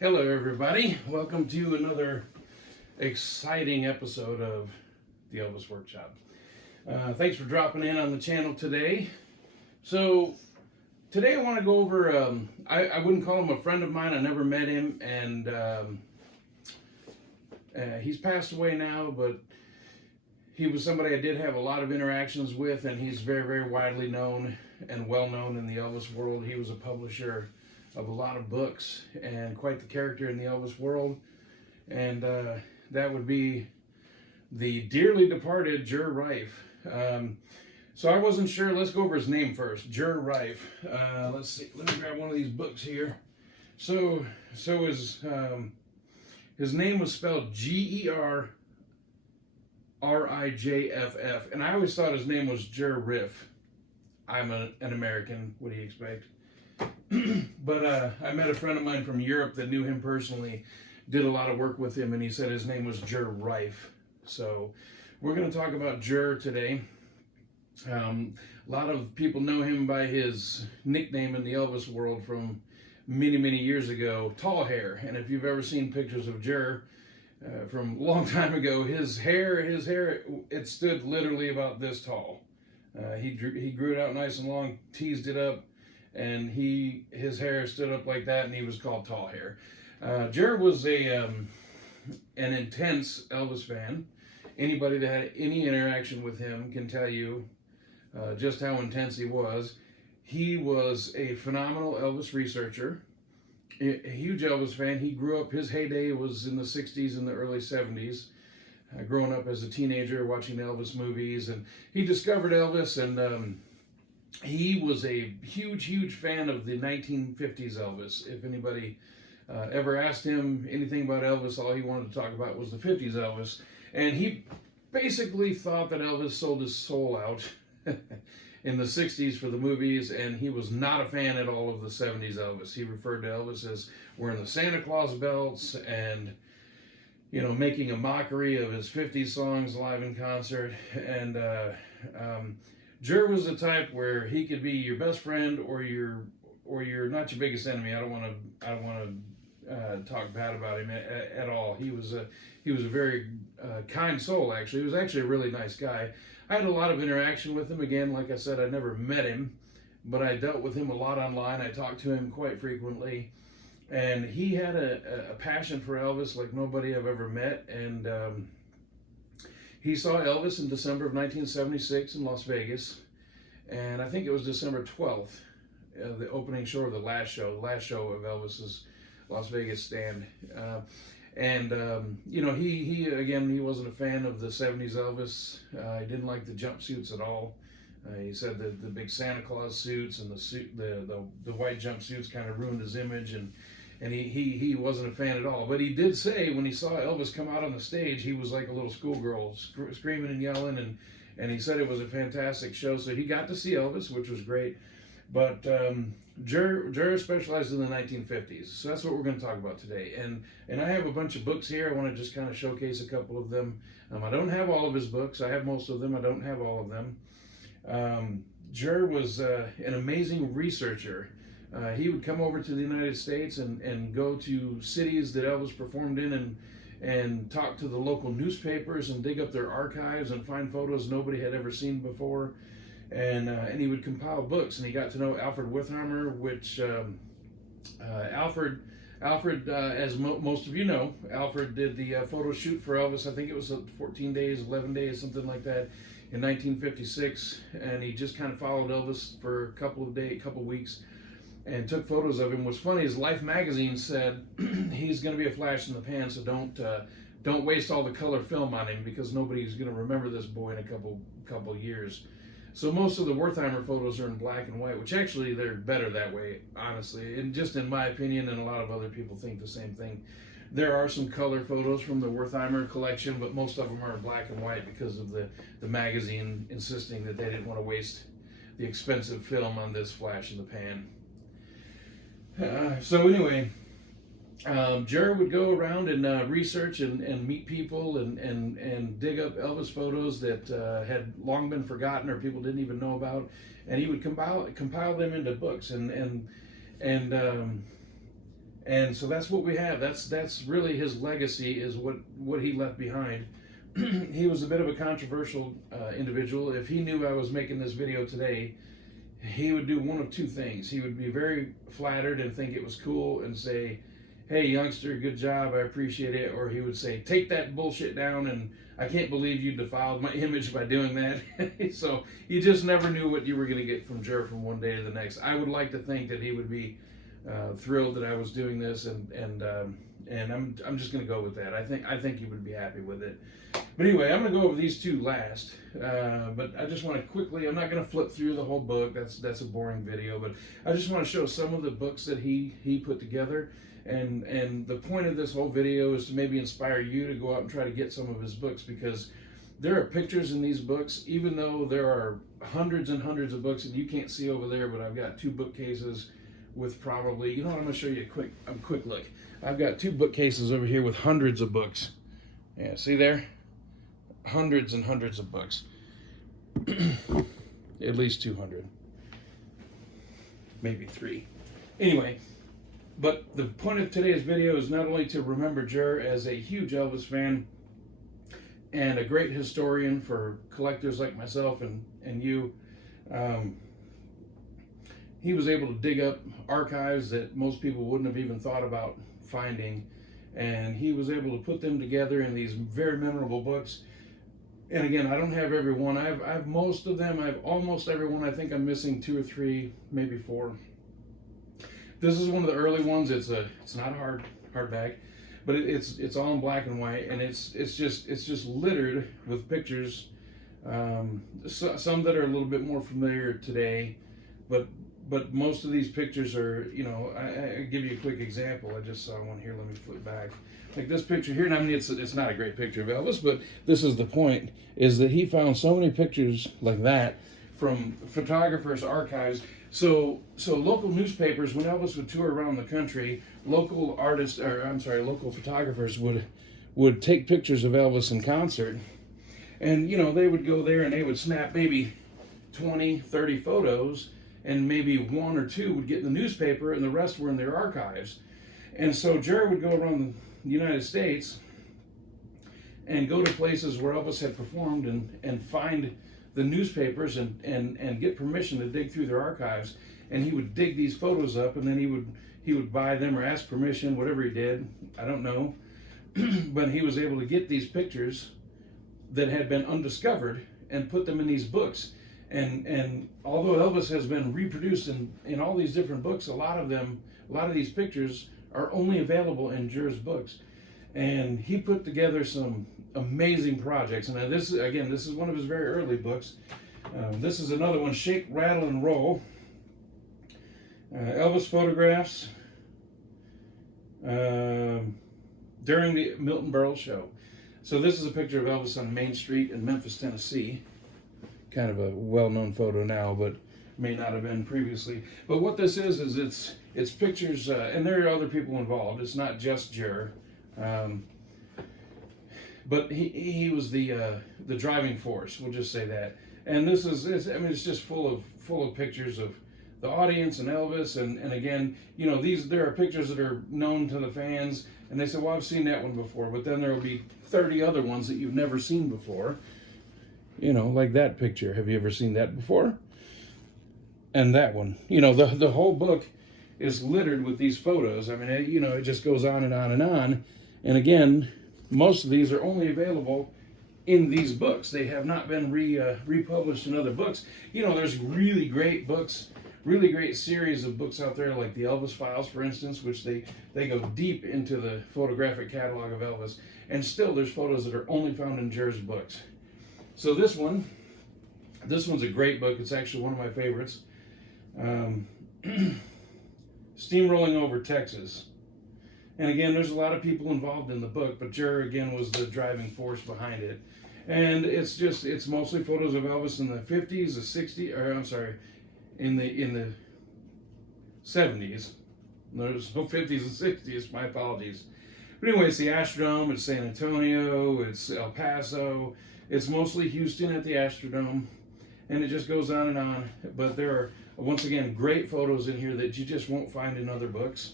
Hello everybody, welcome to another exciting episode of the Elvis Workshop. Thanks for dropping in on the channel today. So today I want to go over, I wouldn't call him a friend of mine, I never met him, and he's passed away now, but he was somebody I did have a lot of interactions with, and he's very, very widely known and well known in the Elvis world. He was a publisher of a lot of books and quite the character in the Elvis world, and that would be the dearly departed Ger Rijff. So I wasn't sure. Let's go over his name first. Ger Rijff. Let's see. Let me grab one of these books here. So his name was spelled Gerrijff, and I always thought his name was Ger Rijff. I'm an American. What do you expect? But I met a friend of mine from Europe that knew him personally, did a lot of work with him, and he said his name was Ger Rijff. So we're going to talk about Ger today. A lot of people know him by his nickname in the Elvis world from many, many years ago, Tall Hair. And if you've ever seen pictures of Ger from a long time ago, his hair, it stood literally about this tall. He grew it out nice and long, teased it up, and his hair stood up like that, and he was called Tall Hair. Ger was an intense Elvis fan. Anybody that had any interaction with him can tell you just how intense he was. He was a phenomenal Elvis researcher, a huge Elvis fan. He grew up, his heyday was in the 60s and the early 70s. Growing up as a teenager, watching Elvis movies, and he discovered Elvis, and he was a huge fan of the 1950s Elvis. If anybody ever asked him anything about Elvis, all he wanted to talk about was the 50s Elvis. And he basically thought that Elvis sold his soul out in the 60s for the movies, and he was not a fan at all of the 70s Elvis. He referred to Elvis as wearing the Santa Claus belts and, you know, making a mockery of his 50s songs live in concert. And Ger was the type where he could be your best friend or your not your biggest enemy. I don't want to talk bad about him at all. He was a very kind soul. Actually, he was actually a really nice guy. I had a lot of interaction with him. Again, like I said, I never met him, but I dealt with him a lot online. I talked to him quite frequently, and he had a passion for Elvis like nobody I've ever met. And he saw Elvis in December of 1976 in Las Vegas, and I think it was December 12th, the opening show of the last show of Elvis's Las Vegas stand. You know, he wasn't a fan of the 70s Elvis. He didn't like the jumpsuits at all. He said that the big Santa Claus suits and the white jumpsuits kind of ruined his image, and he wasn't a fan at all. But he did say when he saw Elvis come out on the stage, he was like a little schoolgirl, screaming and yelling, and he said it was a fantastic show. So he got to see Elvis, which was great. But Ger specialized in the 1950s, so that's what we're going to talk about today. And I have a bunch of books here. I want to just kind of showcase a couple of them. I don't have all of his books. I have most of them. I don't have all of them. Ger was an amazing researcher. He would come over to the United States and go to cities that Elvis performed in and talk to the local newspapers and dig up their archives and find photos nobody had ever seen before. And he would compile books, and he got to know Alfred Wertheimer, which Alfred, as most of you know, Alfred did the photo shoot for Elvis. I think it was 14 days, 11 days, something like that, in 1956. And he just kind of followed Elvis for a couple weeks, and took photos of him. What's funny is Life magazine said he's going to be a flash in the pan, so don't waste all the color film on him, because nobody's going to remember this boy in a couple years. So most of the Wertheimer photos are in black and white, which actually they're better that way, honestly, and just in my opinion, and a lot of other people think the same thing. There are some color photos from the Wertheimer collection, but most of them are in black and white because of the magazine insisting that they didn't want to waste the expensive film on this flash in the pan. So anyway, Ger would go around and research and meet people and dig up Elvis photos that had long been forgotten or people didn't even know about, and he would compile them into books and And so that's what we have. That's really his legacy, is what he left behind. He was a bit of a controversial individual. If he knew I was making this video today, he would do one of two things. He would be very flattered and think it was cool and say, "Hey, youngster, good job, I appreciate it." Or he would say, "Take that bullshit down, and I can't believe you defiled my image by doing that." So you just never knew what you were going to get from Ger from one day to the next. I would like to think that he would be thrilled that I was doing this, and I'm just going to go with that. I think he would be happy with it. But anyway, I'm going to go over these two last. But I just want to quickly, I'm not going to flip through the whole book. That's a boring video. But I just want to show some of the books that he put together. And the point of this whole video is to maybe inspire you to go out and try to get some of his books, because there are pictures in these books, even though there are hundreds and hundreds of books, and you can't see over there, but I've got two bookcases with probably, you know what, I'm going to show you a quick look. I've got two bookcases over here with hundreds of books. Yeah, see there? Hundreds and hundreds of books. At least 200. Maybe 3. Anyway, but the point of today's video is not only to remember Ger as a huge Elvis fan and a great historian for collectors like myself and you. He was able to dig up archives that most people wouldn't have even thought about finding, and he was able to put them together in these very memorable books. And again, I don't have every one. I've most of them. I've almost every one. I think I'm missing 2 or 3, maybe 4. This is one of the early ones. It's not a hardback, but it's all in black and white, and it's just littered with pictures. Some that are a little bit more familiar today, but most of these pictures are, you know, I give you a quick example. I just saw one here. Let me flip back. Like this picture here, and I mean, it's not a great picture of Elvis, but this is the point, is that he found so many pictures like that from photographers' archives. So local newspapers, when Elvis would tour around the country, local photographers would take pictures of Elvis in concert, and, you know, they would go there and they would snap maybe 20, 30 photos, and maybe 1 or 2 would get in the newspaper, and the rest were in their archives. And so Ger would go around the United States and go to places where Elvis had performed and find the newspapers and get permission to dig through their archives. And he would dig these photos up, and then he would buy them or ask permission, whatever he did, I don't know. But he was able to get these pictures that had been undiscovered and put them in these books. And although Elvis has been reproduced in all these different books, a lot of these pictures are only available in Ger's books. And he put together some amazing projects. And this is one of his very early books. This is another one, Shake, Rattle, and Roll. Elvis photographs during the Milton Berle show. So this is a picture of Elvis on Main Street in Memphis, Tennessee. Kind of a well-known photo now, but may not have been previously. But what this is it's pictures, and there are other people involved. It's not just Ger, but he was the driving force. We'll just say that. And this is, I mean, it's just full of pictures of the audience and Elvis, and again, you know, there are pictures that are known to the fans, and they say, well, I've seen that one before, but then there will be 30 other ones that you've never seen before. You know, like that picture. Have you ever seen that before? And that one. You know, the whole book is littered with these photos. I mean, it just goes on and on and on. And again, most of these are only available in these books. They have not been republished in other books. You know, there's really great books, really great series of books out there, like the Elvis Files, for instance, which they go deep into the photographic catalog of Elvis. And still, there's photos that are only found in Ger's books. So this one's a great book. It's actually one of my favorites. Steamrolling Over Texas. And again, there's a lot of people involved in the book, but Ger, again, was the driving force behind it. And it's mostly photos of Elvis in the 50s, the 60s, or I'm sorry, in the 70s. There's no 50s and 60s, my apologies. But anyway, it's the Astrodome, it's San Antonio, it's El Paso. It's mostly Houston at the Astrodome, and it just goes on and on. But there are, once again, great photos in here that you just won't find in other books.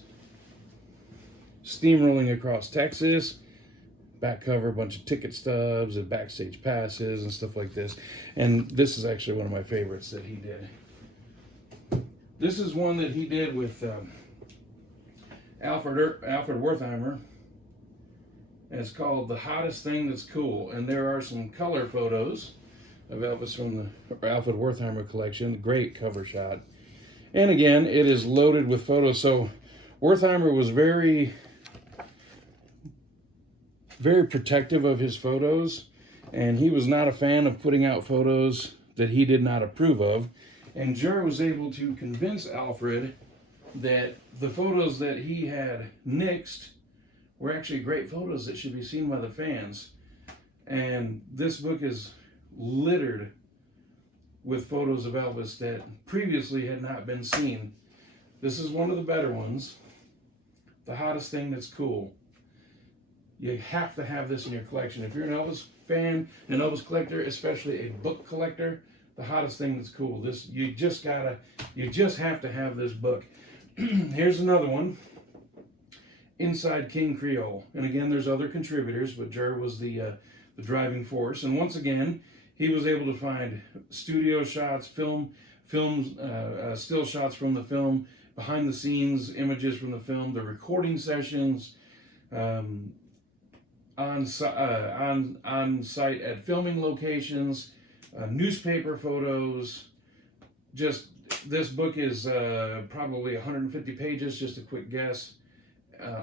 Steamrolling Across Texas. Back cover, a bunch of ticket stubs and backstage passes and stuff like this. And this is actually one of my favorites that he did. This is one that he did with Alfred Wertheimer. And it's called The Hottest Thing That's Cool. And there are some color photos of Elvis from the Alfred Wertheimer collection. Great cover shot. And again, it is loaded with photos. So Wertheimer was very protective of his photos, and he was not a fan of putting out photos that he did not approve of. And Ger was able to convince Alfred that the photos that he had nixed were actually great photos that should be seen by the fans. And this book is littered with photos of Elvis that previously had not been seen. This is one of the better ones. The Hottest Thing That's Cool. You have to have this in your collection. If you're an Elvis fan, an Elvis collector, especially a book collector, The Hottest Thing That's Cool. This, you just have to have this book. Here's another one. Inside King Creole. And again, there's other contributors, but Ger was the driving force. And once again, he was able to find studio shots, films, still shots from the film, behind the scenes images from the film, the recording sessions, on site at filming locations, newspaper photos. Just, this book is probably 150 pages, just a quick guess.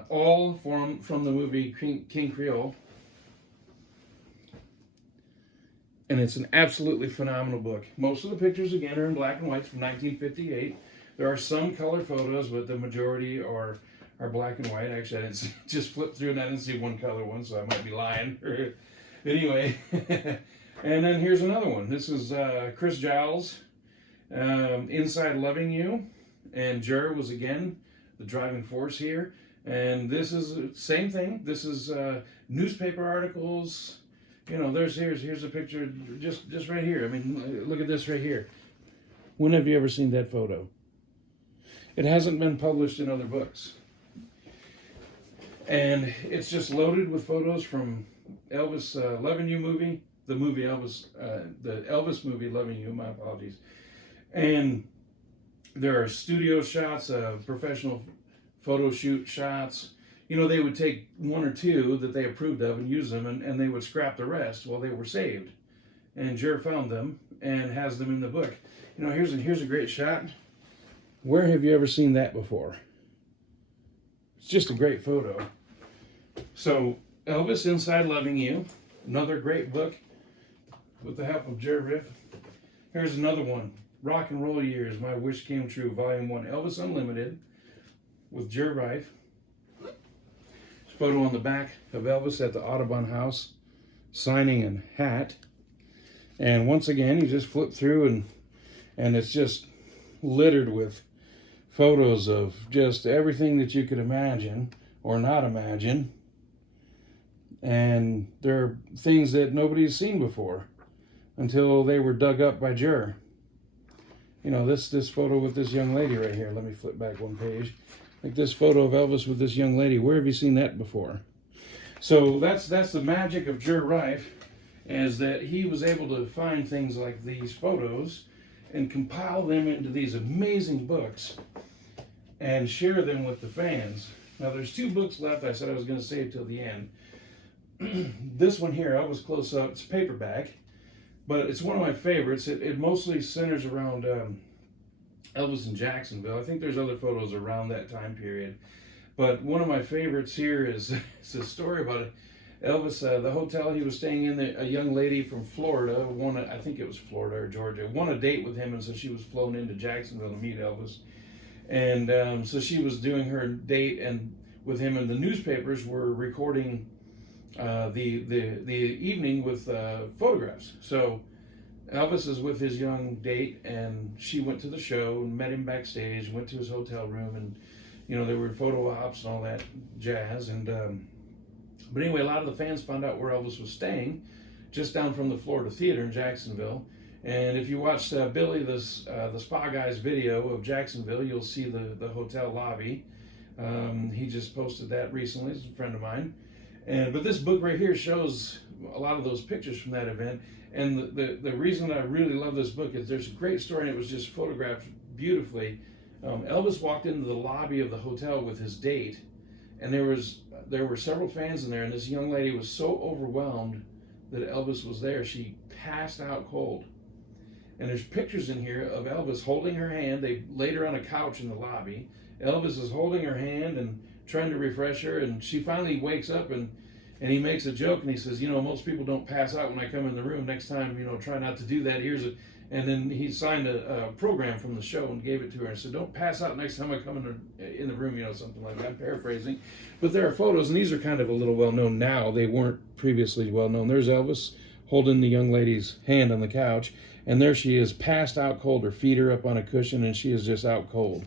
All from the movie King Creole. And it's an absolutely phenomenal book. Most of the pictures, again, are in black and white from 1958. There are some color photos, but the majority are black and white. Actually, I didn't see, just flipped through and I didn't see one color one, so I might be lying. Anyway, and then here's another one. This is Chris Giles, Inside Loving You. And Ger was, again, the driving force here. And this is the same thing. This is newspaper articles. You know, here's a picture just right here. I mean, look at this right here. When have you ever seen that photo? It hasn't been published in other books. And it's just loaded with photos from Elvis Loving You movie, the movie Elvis, the Elvis movie Loving You, my apologies. And there are studio shots, professional photo shoot shots. You know, they would take one or two that they approved of and use them, and they would scrap the rest. Well, they were saved. And Ger found them and has them in the book. You know, here's a great shot. Where have you ever seen that before? It's just a great photo. So, Elvis, Inside Loving You, another great book with the help of Ger Rijff. Here's another one, Rock and Roll Years, My Wish Came True, Volume 1, Elvis Unlimited, with Ger Rijff. Photo on the back of Elvis at the Audubon House, signing a hat. And once again, you just flip through and it's just littered with photos of just everything that you could imagine or not imagine. And there are things that nobody's seen before until they were dug up by Ger. You know, this photo with this young lady right here. Let me flip back one page. Like this photo of Elvis with this young lady. Where have you seen that before? So that's the magic of Ger Rijff, is that he was able to find things like these photos and compile them into these amazing books and share them with the fans. Now there's two books left. I said I was going to save till the end. This one here, Elvis Close Up, it's paperback, but it's one of my favorites. It mostly centers around Elvis in Jacksonville. I think there's other photos around that time period. But one of my favorites here is it's a story about Elvis, the hotel he was staying in. A young lady from Florida, I think it was Florida or Georgia, won a date with him, and so she was flown into Jacksonville to meet Elvis. And so she was doing her date and with him, and the newspapers were recording the evening with photographs. So Elvis is with his young date, and she went to the show and met him backstage, went to his hotel room, and you know, there were photo ops and all that jazz. And but anyway, a lot of the fans found out where Elvis was staying, just down from the Florida Theater in Jacksonville. And if you watch Billy, the Spa Guy's video of Jacksonville, you'll see the hotel lobby. He just posted that recently. He's a friend of mine. But this book right here shows a lot of those pictures from that event. And the reason that I really love this book is there's a great story, and it was just photographed beautifully. Elvis walked into the lobby of the hotel with his date, and there were several fans in there, and this young lady was so overwhelmed that Elvis was there, she passed out cold. And there's pictures in here of Elvis holding her hand. They laid her on a couch in the lobby. Elvis is holding her hand and trying to refresh her, and she finally wakes up, and he makes a joke, and he says, most people don't pass out when I come in the room. Next time, try not to do that. Here's a, and then he signed a program from the show and gave it to her and said, don't pass out next time I come in the room, something like that. I'm paraphrasing. But there are photos, and these are kind of a little well-known now. They weren't previously well-known. There's Elvis holding the young lady's hand on the couch, and there she is, passed out cold. Her feet are up on a cushion, and she is just out cold.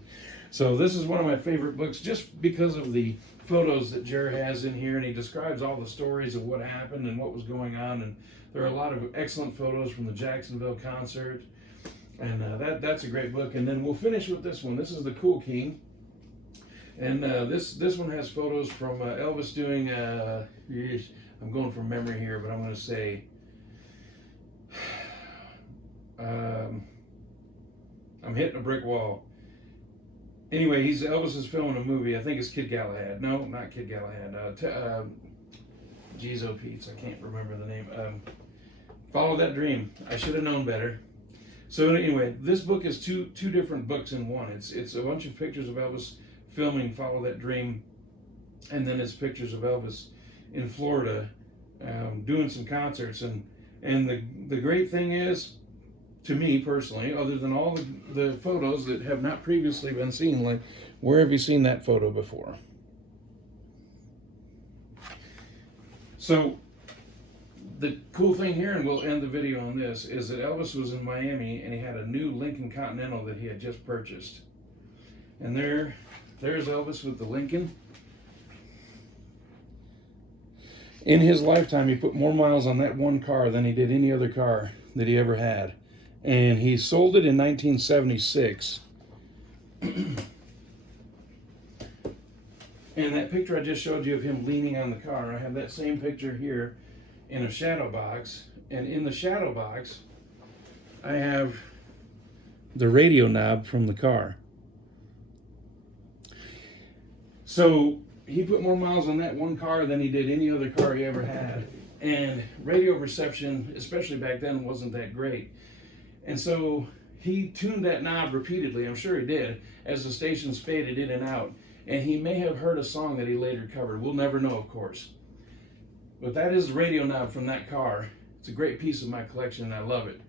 So this is one of my favorite books just because of the photos that Ger has in here, and he describes all the stories of what happened and what was going on, and there are a lot of excellent photos from the Jacksonville concert, and that's a great book. And then we'll finish with this one. This is The Cool King, and this one has photos from Elvis doing, I'm going from memory here, but I'm going to say, I'm hitting a brick wall. Anyway, Elvis is filming a movie. I think it's Kid Galahad. No, not Kid Galahad. Geez, oh Pete's. I can't remember the name. Follow That Dream. I should have known better. So anyway, this book is two different books in one. It's a bunch of pictures of Elvis filming Follow That Dream, and then it's pictures of Elvis in Florida doing some concerts. And the great thing is, to me personally, other than all the photos that have not previously been seen, like, where have you seen that photo before? So the cool thing here, and we'll end the video on this, is that Elvis was in Miami and he had a new Lincoln Continental that he had just purchased. And there's Elvis with the Lincoln. In his lifetime, he put more miles on that one car than he did any other car that he ever had. And he sold it in 1976. And that picture I just showed you of him leaning on the car, I have that same picture here in a shadow box. And in the shadow box, I have the radio knob from the car. So he put more miles on that one car than he did any other car he ever had. And radio reception, especially back then, wasn't that great. And so he tuned that knob repeatedly, I'm sure he did, as the stations faded in and out. And he may have heard a song that he later covered. We'll never know, of course. But that is the radio knob from that car. It's a great piece of my collection, and I love it.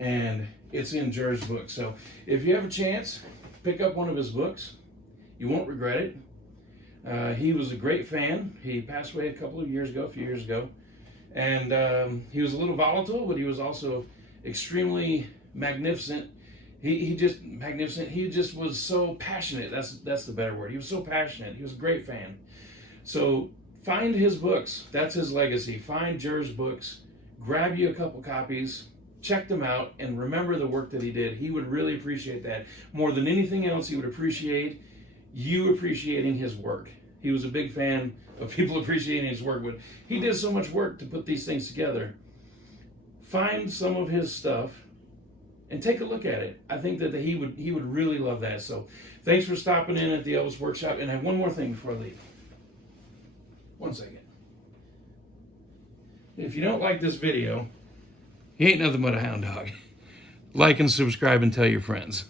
And it's in Ger's book. So if you have a chance, pick up one of his books. You won't regret it. He was a great fan. He passed away a few years ago. And he was a little volatile, but he was also extremely magnificent. He just was so passionate. That's the better word. He was so passionate. He was a great fan. So find his books. That's his legacy. Find Ger's books. Grab you a couple copies. Check them out and remember the work that he did. He would really appreciate that. More than anything else, he would appreciate you appreciating his work. He was a big fan of people appreciating his work, but he did so much work to put these things together. Find some of his stuff and take a look at it. I think that he would really love that. So thanks for stopping in at the Elvis Workshop. And I have one more thing before I leave. One second. If you don't like this video, he ain't nothing but a hound dog. Like and subscribe and tell your friends.